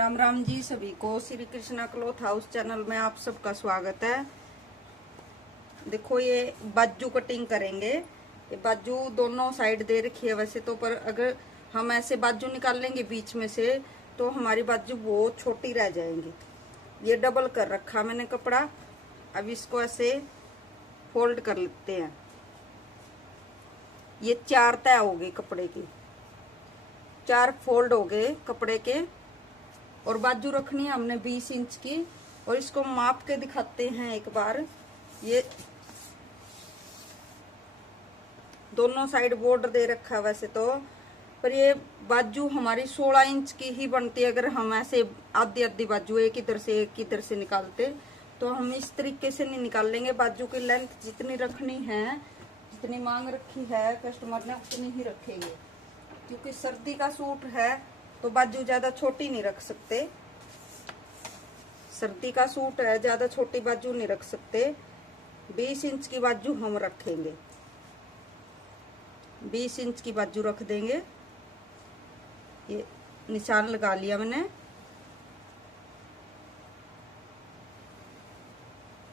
राम राम जी। सभी को Shri Krishna cloth house channel में आप सबका स्वागत है। देखो ये बाजू कटिंग करेंगे। ये बाजू दोनों साइड दे रखी है वैसे तो, पर अगर हम ऐसे बाजू निकाल लेंगे बीच में से तो हमारी बाजू बहुत छोटी रह जाएंगी। ये डबल कर रखा मैंने कपड़ा। अब इसको ऐसे फोल्ड कर लेते हैं। ये 4 तय हो गई कपड़े की, 4 फोल्ड हो गए कपड़े के। और बाजू रखनी है हमने 20 इंच की। और इसको माप के दिखाते हैं एक बार। ये दोनों साइड बॉर्डर दे रखा है वैसे तो, पर ये बाजू हमारी 16 इंच की ही बनती है। अगर हम ऐसे आधी आधी बाजू एक इधर से निकालते तो हम इस तरीके से नहीं निकाल लेंगे। बाजू की लेंथ जितनी रखनी है, जितनी मांग रखी है कस्टमर ने उतनी ही रखेंगे, क्योंकि सर्दी का सूट है तो बाजू ज्यादा छोटी नहीं रख सकते। सर्दी का सूट है, ज्यादा छोटी बाजू नहीं रख सकते। 20 इंच की बाजू हम रखेंगे, 20 इंच की बाजू रख देंगे। ये निशान लगा लिया मैंने।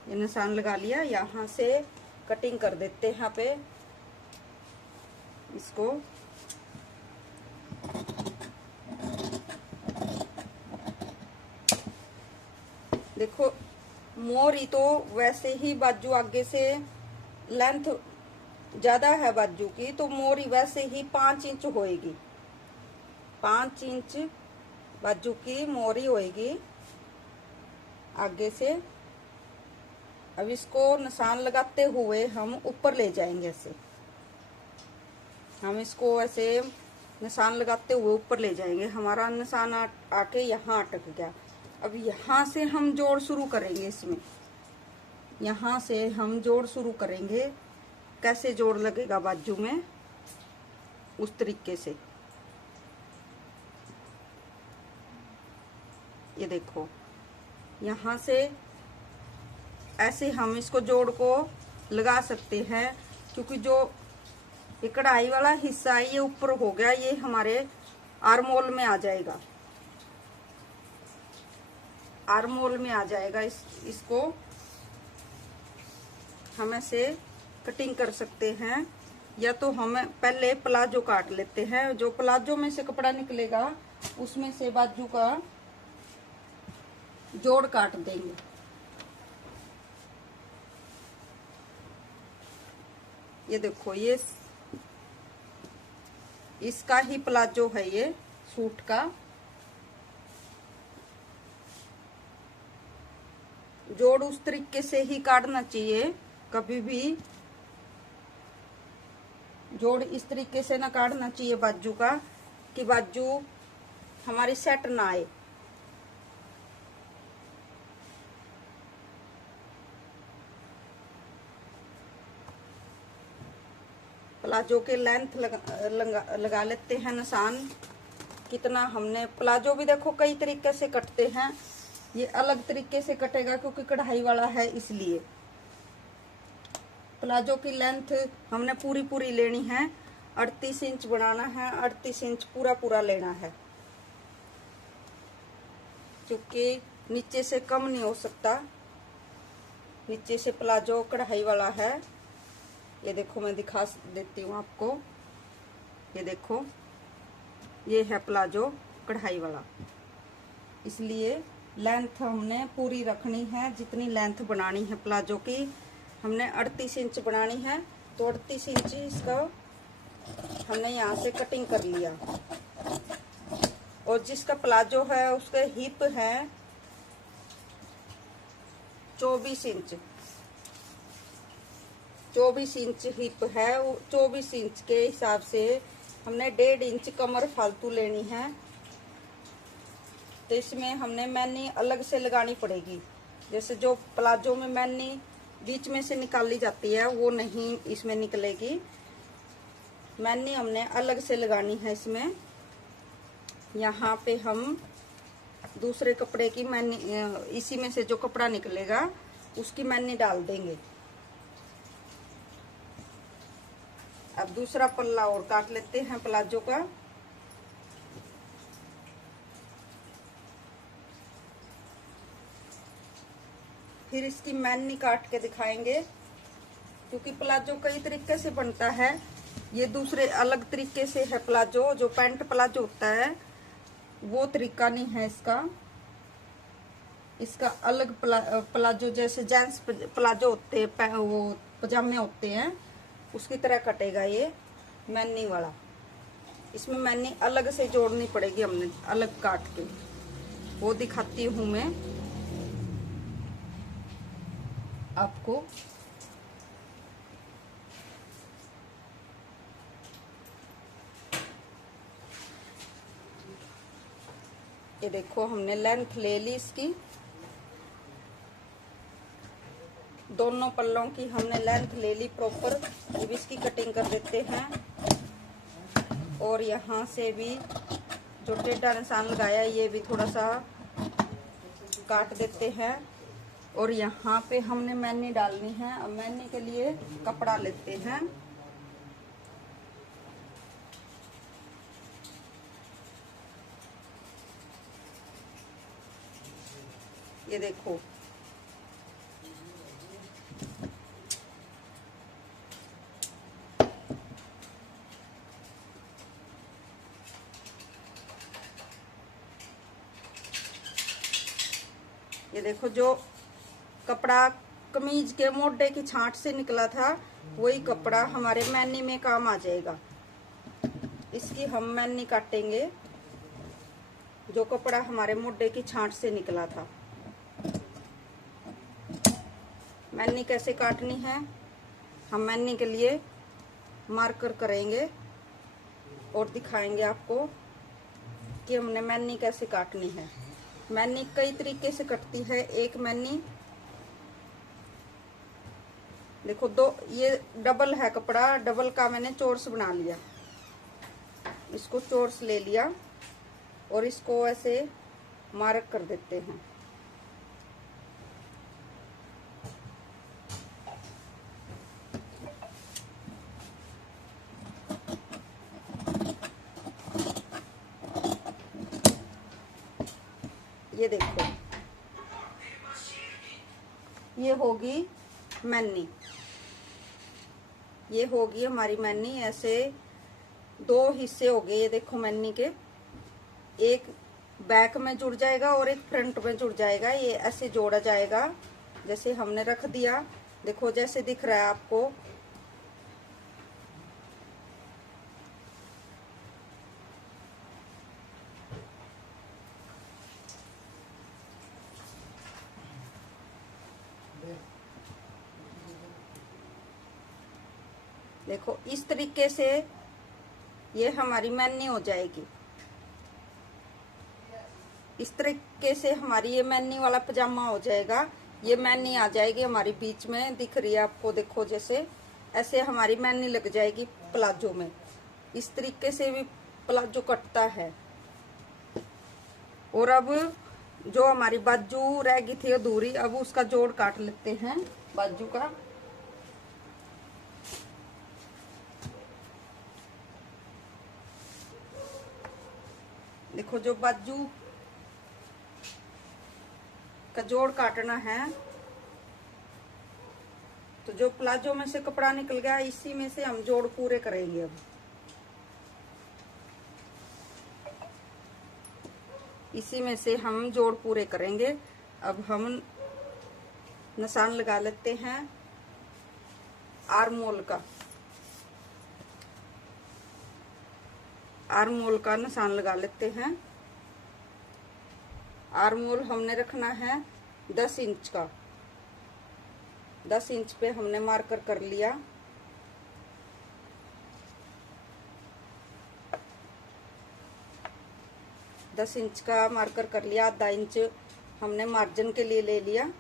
ये निशान लगा लिया। यहाँ से कटिंग कर देते हैं। यहाँ पे इसको देखो, मोरी तो वैसे ही बाजू आगे से लेंथ ज्यादा है बाजू की, तो मोरी वैसे ही 5 इंच होएगी। 5 इंच बाजू की मोरी होएगी आगे से। अब इसको निशान लगाते हुए हम ऊपर ले जाएंगे। ऐसे हम इसको ऐसे निशान लगाते हुए ऊपर ले जाएंगे। हमारा निशान आके यहाँ अटक गया। अब यहाँ से हम जोड़ शुरू करेंगे। इसमें यहाँ से हम जोड़ शुरू करेंगे। कैसे जोड़ लगेगा बाजू में, उस तरीके से। ये देखो, यहाँ से ऐसे हम इसको जोड़ को लगा सकते हैं, क्योंकि जो ये कढ़ाई वाला हिस्सा है ये ऊपर हो गया, ये हमारे आर्मोल में आ जाएगा। आर्मोल में आ जाएगा। इसको हम ऐसे कटिंग कर सकते हैं, या तो हम पहले प्लाजो काट लेते हैं। जो प्लाजो में से कपड़ा निकलेगा उसमें से बाजू का जोड़ काट देंगे। ये देखो, ये इसका ही प्लाजो है ये सूट का। जोड़ उस तरीके से ही काटना चाहिए। कभी भी जोड़ इस तरीके से ना काटना चाहिए बाजू का, कि बाजू हमारी सेट ना आए। प्लाजो के लेंथ लगा लेते हैं निशान। कितना हमने प्लाजो भी देखो कई तरीके से कटते हैं। ये अलग तरीके से कटेगा क्योंकि कढ़ाई वाला है, इसलिए प्लाजो की लेंथ हमने पूरी पूरी लेनी है। 38 इंच बनाना है, 38 इंच पूरा पूरा लेना है, क्योंकि नीचे से कम नहीं हो सकता। नीचे से प्लाजो कढ़ाई वाला है। ये देखो, मैं दिखा देती हूँ आपको। ये देखो, ये है प्लाजो कढ़ाई वाला, इसलिए लेंथ हमने पूरी रखनी है। जितनी लेंथ बनानी है प्लाजो की, हमने 38 इंच बनानी है, तो 38 इंच इसका हमने यहाँ से कटिंग कर लिया। और जिसका प्लाजो है उसके हिप है 24 इंच। 24 इंच हिप है। 24 इंच के हिसाब से हमने 1.5 इंच कमर फालतू लेनी है। तो इसमें हमने मैनी अलग से लगानी पड़ेगी। जैसे जो प्लाजो में मैनी बीच में से निकाली जाती है, वो नहीं इसमें निकलेगी। मैनी हमने अलग से लगानी है इसमें। यहाँ पे हम दूसरे कपड़े की मैनी, इसी में से जो कपड़ा निकलेगा उसकी मैनी डाल देंगे। अब दूसरा पल्ला और काट लेते हैं प्लाजो का। फिर इसकी मैनी काट के दिखाएंगे, क्योंकि प्लाजो कई तरीके से बनता है। ये दूसरे अलग तरीके से है प्लाजो, जो पैंट प्लाजो होता है वो तरीका नहीं है इसका। इसका अलग प्लाजो, जैसे जेंट्स प्लाजो होते हैं, वो पजामे होते हैं, उसकी तरह कटेगा ये मैनी वाला। इसमें मैनी अलग से जोड़नी पड़ेगी, हमने अलग काट के, वो दिखाती हूँ मैं आपको। ये देखो हमने लेंथ ले ली इसकी, दोनों पल्लों की हमने लेंथ ले ली प्रॉपर। अब इसकी कटिंग कर देते हैं, और यहाँ से भी जो टेढ़ा निशान लगाया ये भी थोड़ा सा काट देते हैं। और यहाँ पे हमने मैनी डालनी है। अब मैनी के लिए कपड़ा लेते हैं, ये देखो ये देखो, जो कपड़ा कमीज के मोढे की छांट से निकला था वही कपड़ा हमारे मैनी में काम आ जाएगा। इसकी हम मैनी काटेंगे, जो कपड़ा हमारे मोढे की छांट से निकला था। मैनी कैसे काटनी है, हम मैनी के लिए मार्कर करेंगे और दिखाएंगे आपको कि हमने मैनी कैसे काटनी है। मैनी कई तरीके से कटती है। एक मैनी देखो, दो ये डबल है कपड़ा, डबल का मैंने चोरस बना लिया, इसको चोरस ले लिया और इसको ऐसे मार्क कर देते हैं। ये देखो, ये होगी मैनी, ये होगी हमारी मैनी। ऐसे दो हिस्से हो गए, ये देखो मैनी के, एक बैक में जुड़ जाएगा और एक फ्रंट में जुड़ जाएगा। ये ऐसे जोड़ा जाएगा, जैसे हमने रख दिया, देखो जैसे दिख रहा है आपको। देखो इस तरीके से ये हमारी मैनी हो जाएगी। इस तरीके से हमारी ये मैनी वाला पजामा हो जाएगा। ये मैनी आ जाएगी हमारी बीच में, दिख रही है आपको, देखो जैसे ऐसे हमारी मैनी लग जाएगी प्लाजो में। इस तरीके से भी प्लाजो कटता है। और अब जो हमारी बाजू रह गई थी अधूरी, अब उसका जोड़ काट लेते हैं बाजू का। देखो, जो बाजू का जोड़ काटना है, तो जो प्लाजो में से कपड़ा निकल गया इसी में से हम जोड़ पूरे करेंगे। अब इसी में से हम जोड़ पूरे करेंगे। अब हम निशान लगा लेते हैं आर्म होल का। आर्म होल का निशान लगा लेते हैं। आर्म होल हमने रखना है 10 इंच का। 10 इंच पे हमने मार्कर कर लिया। दस इंच का मार्कर कर लिया। आधा इंच हमने मार्जिन के लिए ले लिया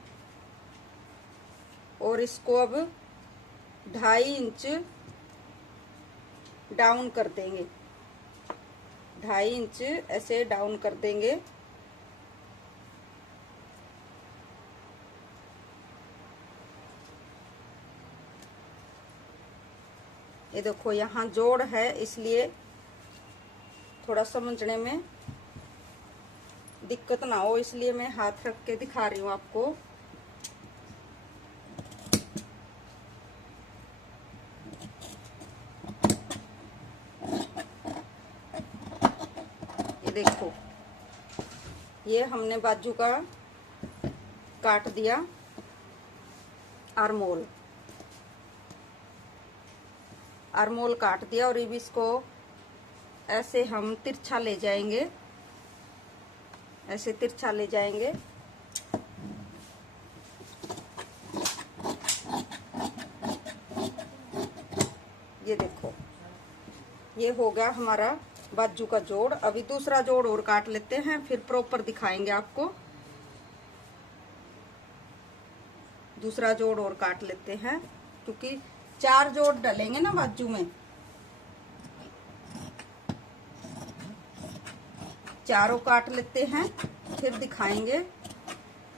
और इसको अब 2.5 इंच डाउन कर देंगे। 2.5 इंच ऐसे डाउन कर देंगे। ये देखो यहाँ जोड़ है, इसलिए थोड़ा समझने में दिक्कत ना हो, इसलिए मैं हाथ रख के दिखा रही हूँ आपको। देखो, ये हमने बाजू का काट दिया आर्मोल काट दिया। और अब इसको ऐसे हम तिरछा ले जाएंगे, ऐसे तिरछा ले जाएंगे। ये देखो, ये हो गया हमारा बाजू का जोड़। अभी दूसरा जोड़ और काट लेते हैं, फिर प्रॉपर दिखाएंगे आपको। दूसरा जोड़ और काट लेते हैं, क्योंकि 4 जोड़ डलेंगे ना बाजू में। चारों काट लेते हैं, फिर दिखाएंगे।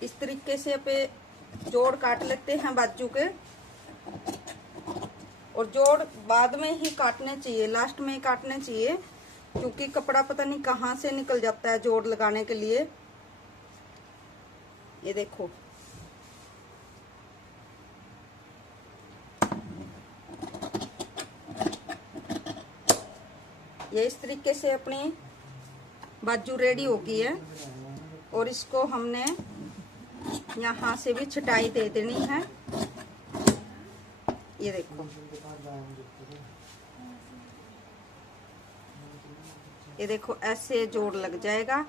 इस तरीके से पे जोड़ काट लेते हैं बाजू के। और जोड़ बाद में ही काटने चाहिए, लास्ट में ही काटने चाहिए, क्योंकि कपड़ा पता नहीं कहाँ से निकल जाता है जोड़ लगाने के लिए। ये देखो, ये इस तरीके से अपनी बाजू रेडी हो गई है। और इसको हमने यहाँ से भी छटाई दे देनी है। ये देखो, ये देखो, ऐसे जोड़ लग जाएगा।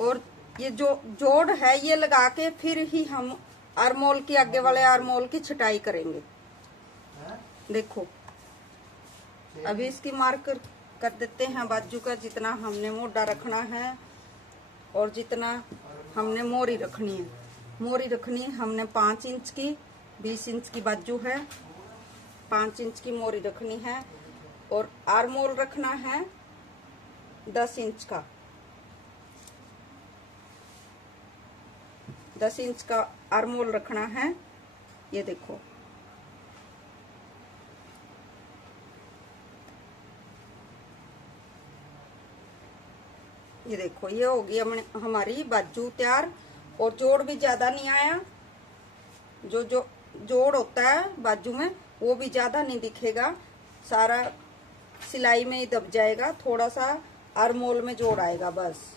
और ये जो जोड़ है ये लगा के फिर ही हम आर्मोल की, आगे वाले आर्मोल की छटाई करेंगे। देखो, अभी इसकी मार्क कर देते हैं बाजू का, जितना हमने मोटा रखना है और जितना हमने मोरी रखनी है। मोरी रखनी है हमने 5 इंच की, 20 इंच की बाजू है, 5 इंच की मोरी रखनी है। और आर्मोल रखना है 10 इंच का, 10 इंच का आर्मोल रखना है। ये देखो, ये देखो, ये होगी हमारी बाजू तैयार। और जोड़ भी ज्यादा नहीं आया, जो जोड़ होता है बाजू में वो भी ज्यादा नहीं दिखेगा, सारा सिलाई में ही दब जाएगा, थोड़ा सा आर्मोल में जोड़ आएगा बस।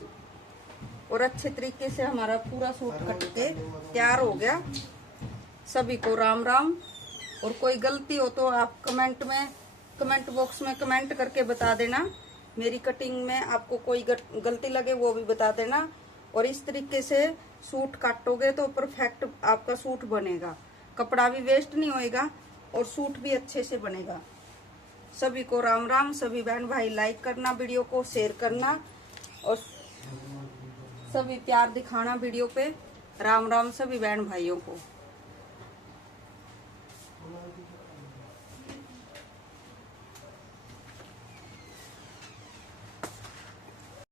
और अच्छे तरीके से हमारा पूरा सूट कट के तैयार हो गया। सभी को राम राम। और कोई गलती हो तो आप कमेंट बॉक्स में कमेंट करके बता देना। मेरी कटिंग में आपको कोई गलती लगे वो भी बता देना। और इस तरीके से सूट काटोगे तो परफेक्ट आपका सूट बनेगा, कपड़ा भी वेस्ट नहीं होएगा और सूट भी अच्छे से बनेगा। सभी को राम राम। सभी बहन भाई लाइक करना, वीडियो को शेयर करना और सभी प्यार दिखाना वीडियो पे। राम राम सभी बहन भाइयों को।